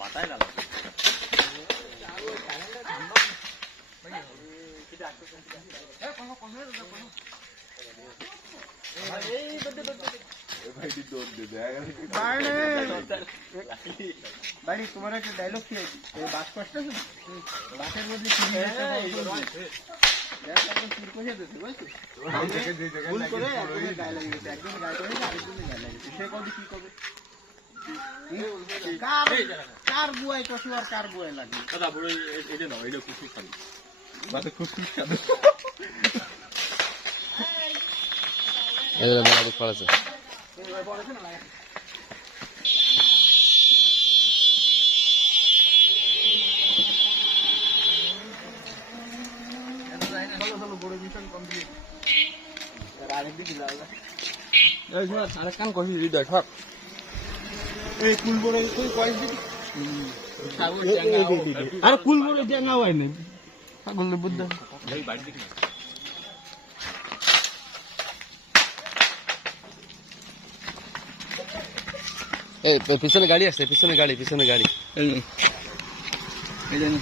মাথায় না বাড়ি তোমার একটা ডায়লগ কি বাস কষ্ট আছে বাসের মধ্যে কার বুয়াই কষু আর কার বুয়াই লাগে এটা না এটা খুশি খালি বাসে খুব খুশি খালি এদের বলা পড়েছে আর কুল বড় দিয়া না হয় না পাগল বুদ্ধ এই পিছনে গাড়ি আছে পিছনে গাড়ি এই জানি